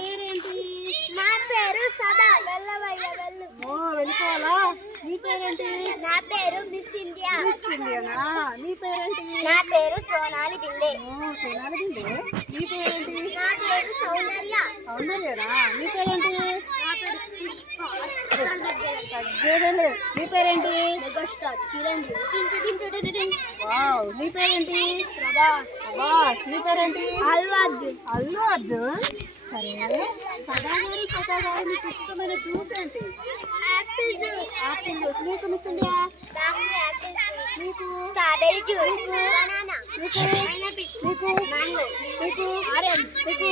పేరేంటి? నా పేరు సదా. వెళ్ళిపోవాలా? నీ పేరేంటి? నా పేరు మిస్ ఇండియా. Miss Indiana? నీ పేరేంటి? నా పేరు సోనాలి బిందే. సోనాలి బిందే. నీ పేరేంటి? నా పేరు సౌందర్య. సౌందర్యనా? నీ పేరేంటి? నా పేరు పుష్ప. తగ్గేదేలే. నీ పేరేంటి? మెగాస్టార్ చిరంజీవి. వావ్. నీ పేరేంటి? ప్రభాస్. ప్రభాస్. నీ పేరేంటి? అల్లు అర్జున్. అల్లు అర్జున్. సరే, సదా గారు నీకు ఇష్టమైన జ్యూస్ ఏంటి? Apple juice. Apple juice. నీకు Miss India? Mango apple juice. నీకు? Strawberry juice. బనానా. నీకు? నీకు? మ్యాంగో. నీకు? ఆరెంజ్. నీకు?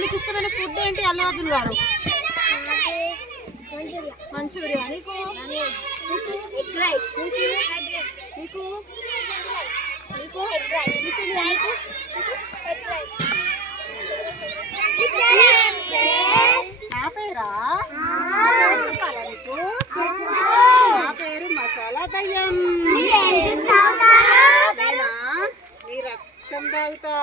నీకు ఇష్టమైన ఫుడ్ ఏంటి అల్లు అర్జున్ గారు? మంచూరియా. నీకు? నీకు? Egg rice. నీకు? నీకు? నీకు? Egg rice. నీకు? Egg rice. నా పేరా? నీకు? నా పేరు మసాలా దయ్యం. నేనా? నీ రక్తం తాగుతా.